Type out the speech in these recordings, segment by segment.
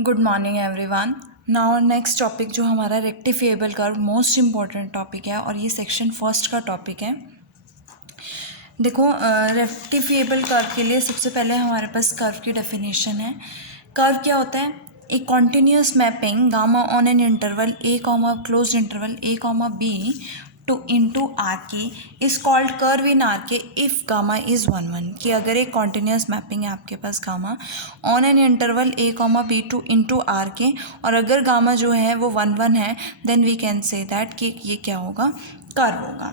Good morning everyone. Now next topic जो हमारा रेक्टिफिएबल curve most important topic है और ये सेक्शन फर्स्ट का टॉपिक है। देखो रेक्टिफिएबल कर्व के लिए सबसे पहले हमारे पास कर्व की डेफिनेशन है। कर्व क्या होता है? A continuous mapping gamma on an interval A comma close interval A comma B to into R K is called curve in R K if gamma is 1 1। कि अगर एक कॉन्टिन्यूस मैपिंग है आपके पास gamma on an interval A comma B to into R K, और अगर gamma जो है वो 1 1 है, then we can say that कि ये क्या होगा? कर्व होगा।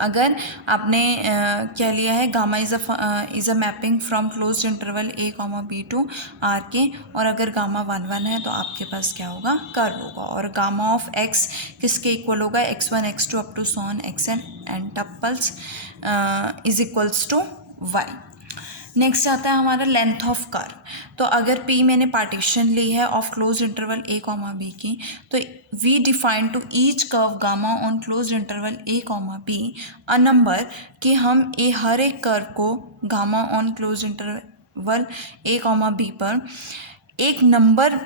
अगर आपने क्या लिया है, gamma is a mapping from closed interval A comma B to R K, और अगर गामा 1 1 है तो आपके पास क्या होगा? कर्व होगा। और गामा ऑफ एक्स किसके इक्वल होगा? x1 x2 up to so on xn and tuples is equals to Y. Next आता है हमारा लेंथ ऑफ कर्व। तो अगर P मैंने पार्टीशन ली है of close interval A comma B की, तो we define to each curve gamma on close interval A comma B a number, कि हम हर एक कर्व को gamma on close interval A comma B पर एक नंबर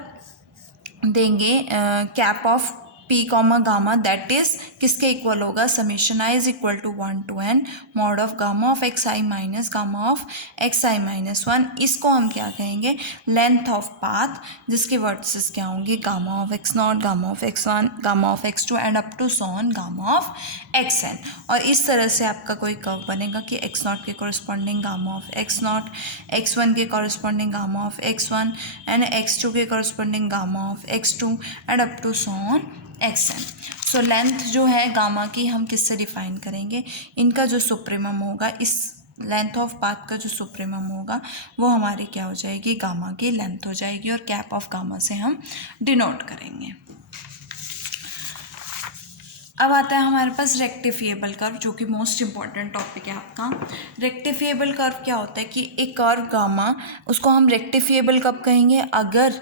देंगे cap of P comma gamma, that is किसके इक्वल होगा? Summation I is equal to 1 to n mod of gamma of x I minus gamma of x I minus 1। इसको हम क्या कहेंगे? लेंथ ऑफ पाथ, जिसके वर्ड्स क्या होंगे? Gamma of X naught, gamma of X one, gamma of X two and up to so on gamma of X N. और इस तरह से आपका कोई कर्व बनेगा कि एक्स नॉट के corresponding gamma of X not, x one के corresponding gamma of X one and X two के corresponding gamma of X two and up to so on x N. So length जो है gamma की हम किससे define करेंगे? इनका जो सुप्रीमम होगा, इस लेंथ ऑफ पाथ का जो सुप्रीमम होगा वो हमारी क्या हो जाएगी? गामा की लेंथ हो जाएगी, और कैप ऑफ गामा से हम डिनोट करेंगे। अब आता है हमारे पास रेक्टिफिएबल कर्व, जो कि मोस्ट इंपॉर्टेंट टॉपिक है आपका। रेक्टिफिएबल कर्व क्या होता है? कि एक कर्व गामा, उसको हम रेक्टिफिएबल कब कहेंगे? अगर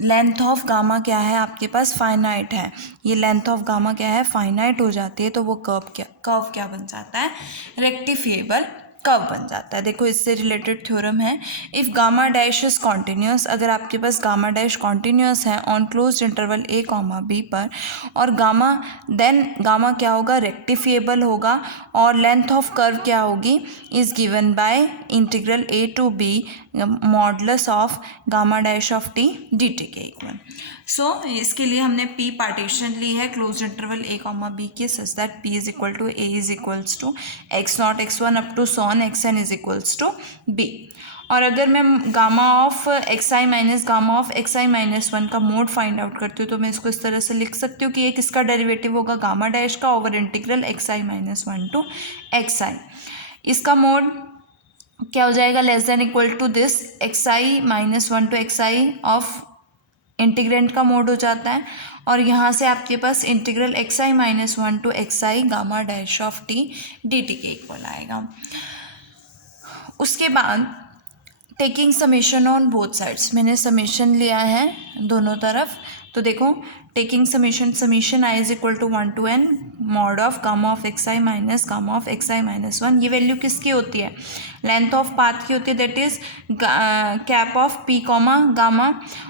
लेंथ ऑफ गामा क्या है आपके पास? फाइनाइट है। ये लेंथ ऑफ गामा क्या है? फाइनाइट हो जाती है, तो वो कर्व क्या बन जाता है? रेक्टिफिएबल कर्व बन जाता है। देखो इससे रिलेटेड थ्योरम है। If gamma dash is continuous, अगर आपके पास गामा डैश कॉन्टिन्यूस है on closed interval A comma B पर, और गामा, देन गामा क्या होगा? रेक्टिफिएबल होगा, और लेंथ ऑफ कर्व क्या होगी? Is given by integral A to b modulus of gamma dash of T D T के इक्वल। सो इसके लिए हमने P पार्टीशन ली है क्लोज इंटरवल ए कॉमा बी के, such that P is equal to a is equals to x not x one up to so on x n is equals to b. और अगर मैं gamma of x I minus gamma of x I minus 1 का mode find out करती हूँ, तो मैं इसको इस तरह से लिख सकती हूँ कि ये किसका डेरिवेटिव होगा? गामा डैश का over integral X I minus 1 to x I. इसका मोड क्या हो जाएगा? Less than equal to this X I minus 1 to x I of integrand का मोड हो जाता है, और यहाँ से आपके पास integral X I minus 1 to x I gamma dash of T D T के इक्वल आएगा। उसके बाद taking summation on both sides, मैंने समेशन लिया है दोनों तरफ। तो देखो taking summation I is equal to 1 to n mod of gamma of x I minus gamma of x I minus 1। ये वैल्यू किसकी होती है? लेंथ ऑफ पाथ की होती है, that is cap of P comma gamma,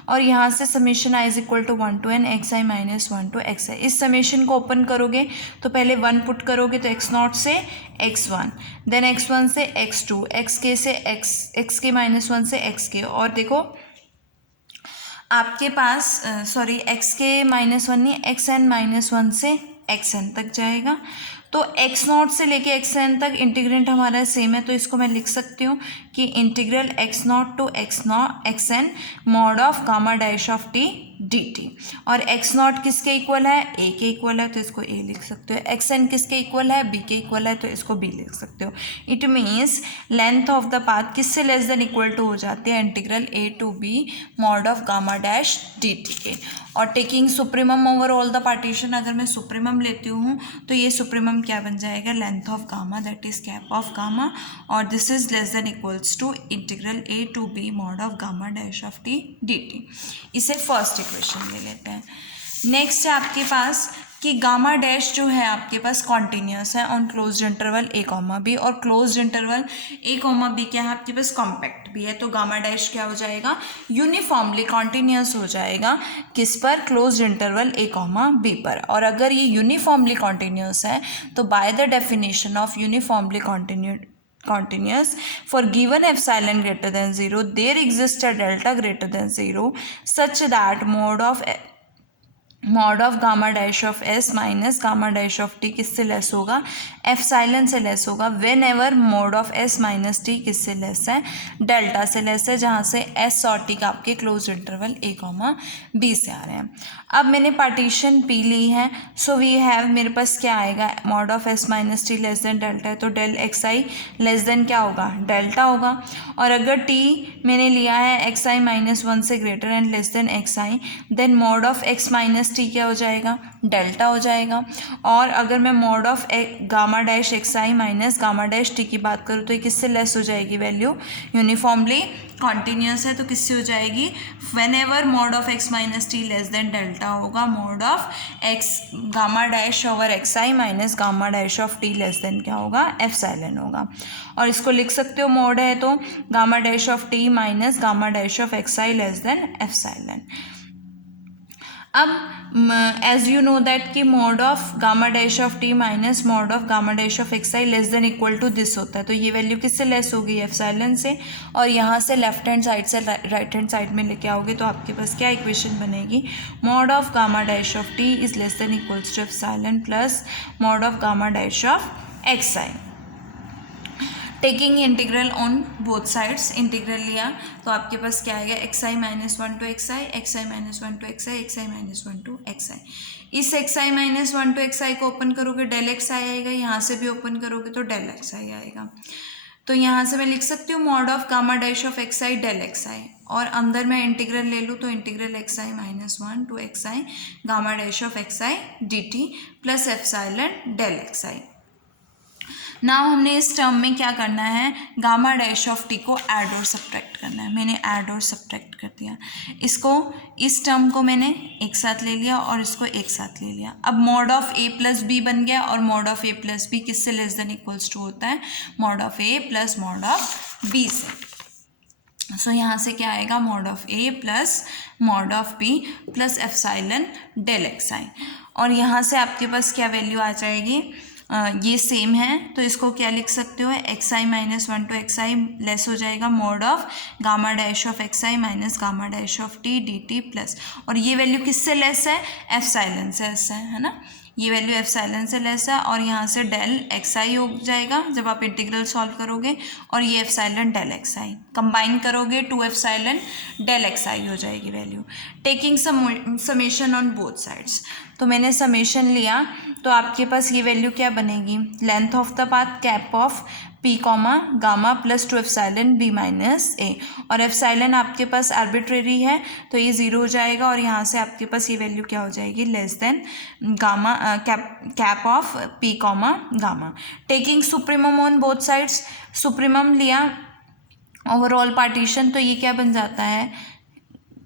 और यहाँ से summation I is equal to 1 to n X I minus 1 to x I. इस समेशन को ओपन करोगे तो पहले 1 पुट करोगे तो एक्स नॉट से x one, then x one से एक्स टू, एक्स के से एक्स के माइनस 1 से एक्स के, और देखो आपके पास सॉरी एक्स के माइनस 1 नहीं, एक्स एन माइनस 1 से एक्स एन तक जाएगा। तो एक्स नॉट से लेके एक्स एन तक इंटीग्रेंट हमारा सेम है, तो इसको मैं लिख सकती हूँ कि integral x not to x n mod of gamma dash of T D t. और एक्स नॉट किसके इक्वल है? ए के इक्वल है, तो इसको ए लिख सकते हो। एक्स एन किसके इक्वल है? बी के इक्वल है, तो इसको बी लिख सकते हो। It means length of the path किससे लेस देन इक्वल टू हो जाती है? Integral A to B mod of gamma dash d T के। और taking supremum over all the partition, अगर मैं सुप्रीमम लेती हूँ तो ये सुप्रीमम क्या बन जाएगा? Length of gamma, that is cap of gamma, और this is less than equals to integral A to B mod of gamma dash of T D T. इसे फर्स्ट इक्वेशन ले लेते हैं। नेक्स्ट है आपके पास कि गामा डैश जो है आपके पास कॉन्टिन्यूस है on closed interval a comma b, और closed interval a comma b क्या है आपके पास कॉम्पैक्ट भी है, तो गामा डैश क्या हो जाएगा यूनिफॉर्मली कॉन्टिन्यूस हो जाएगा किस पर, closed interval a comma b पर। और अगर ये यूनिफॉर्मली कॉन्टिन्यूस है तो by the definition of uniformly continuous for given epsilon greater than 0 there exists a delta greater than 0 such that mod of gamma dash of s minus gamma dash of t किससे less होगा, epsilon से less होगा, when ever mode of s minus T किससे less है, delta से less है, जहाँ से s और t का आपके close interval a comma b से आ रहे हैं। अब मैंने पार्टीशन p ली है, सो वी हैव मेरे पास क्या आएगा, mod of s minus T less than delta है तो del x i less than क्या होगा, डेल्टा होगा। और अगर t मैंने लिया है एक्स आई माइनस वन से greater and less than x I, then mod of x minus T क्या हो जाएगा, डेल्टा हो जाएगा। और अगर मैं mod of gamma dash x I minus gamma dash T की बात करूँ तो ये किससे लेस हो जाएगी वैल्यू, यूनिफॉर्मली कॉन्टिन्यूस है तो किससे हो जाएगी, whenever mod of X minus T less than delta होगा, mod of X gamma dash over X I minus gamma dash of T less than क्या होगा, एप्सिलॉन होगा। और इसको लिख सकते हो मोड है तो gamma dash of t minus gamma dash of x i less than epsilon. अब एज यू नो दैट कि mod of gamma dash of t minus mod of gamma dash of x i less than equal to this होता है, तो ये value किससे less होगी, epsilon से। और यहाँ से लेफ्ट हैंड साइड से राइट हैंड साइड में लेके आओगे तो आपके पास क्या इक्वेशन बनेगी, mod of gamma dash of t is less than equals to epsilon plus mod of gamma dash of x i. Taking integral on both sides, integral लिया तो आपके पास क्या आएगा, x I minus one to x i, x I minus one to x i, x I minus one to x I. इस x I minus one to x आई को open करोगे del x आई आएगा, यहाँ से भी ओपन करोगे तो del x आई आएगा। तो यहाँ से मैं लिख सकती हूँ mod of gamma dash of x I del x I, और अंदर मैं इंटीग्रल ले लूँ तो integral X I minus one to x I gamma dash of x I D T plus epsilon del x I. Now हमने इस term में क्या करना है, गामा डैश ऑफ टी को ऐड और सब्ट्रैक्ट करना है। मैंने ऐड और सब्ट्रैक्ट कर दिया, इसको इस टर्म को मैंने एक साथ ले लिया और इसको एक साथ ले लिया। अब mod of A plus B बन गया, और mod of A plus B किससे लेस देन इक्वल्स टू होता है, mod of A plus mod of B से। सो यहाँ से क्या आएगा, mod of A plus mod of B plus epsilon del x I. और यहाँ से आपके पास क्या वैल्यू आ जाएगी, ये सेम है तो इसको क्या लिख सकते हो, x I minus one to x i less हो जाएगा mod of gamma dash of x I minus gamma dash of T D T plus, और ये वैल्यू किससे लेस है, एप्सिलॉन से लेस है ना, ये वैल्यू एप्सिलॉन से लेस है। और यहाँ से डेल एक्स आई हो जाएगा जब आप इंटीग्रल सॉल्व करोगे, और ये epsilon del x i combine करोगे two epsilon del x i हो जाएगी value. Taking summation on both sides, तो मैंने समेशन लिया तो आपके पास ये वैल्यू क्या बनेगी, length of the path cap of P comma gamma plus two epsilon B minus A, और एप्सिलॉन आपके पास आर्बिट्रेरी है तो ये ज़ीरो हो जाएगा, और यहाँ से आपके पास ये वैल्यू क्या हो जाएगी, less than gamma cap of P comma gamma. Taking supremum on both sides, supremum लिया ओवरऑल पार्टीशन तो ये क्या बन जाता है,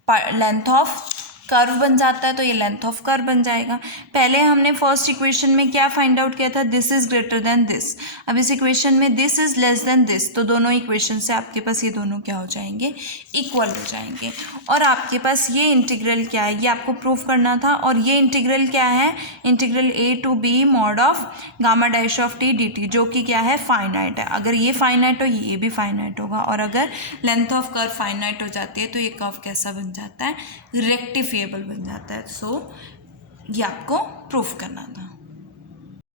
लेंथ ऑफ कर्व बन जाता है, तो ये लेंथ ऑफ कर्व बन जाएगा। पहले हमने फर्स्ट इक्वेशन में क्या फाइंड आउट किया था, this is greater than this. अब इस इक्वेशन में this is less then this, तो दोनों इक्वेशन से आपके पास ये दोनों क्या हो जाएंगे, इक्वल हो जाएंगे। और आपके पास ये इंटीग्रल क्या है, ये आपको प्रूफ करना था, और ये इंटीग्रल क्या है, integral A to B mod of gamma dash of T D t, जो कि क्या है, फाइनाइट है। अगर ये फाइनाइट हो ये भी फाइनाइट होगा, और अगर लेंथ ऑफ कर्व फाइनाइट हो जाती है तो ये कर्व कैसा बन जाता है, रेक्टिफिएबल बन जाता है। सो ये आपको प्रूफ करना था।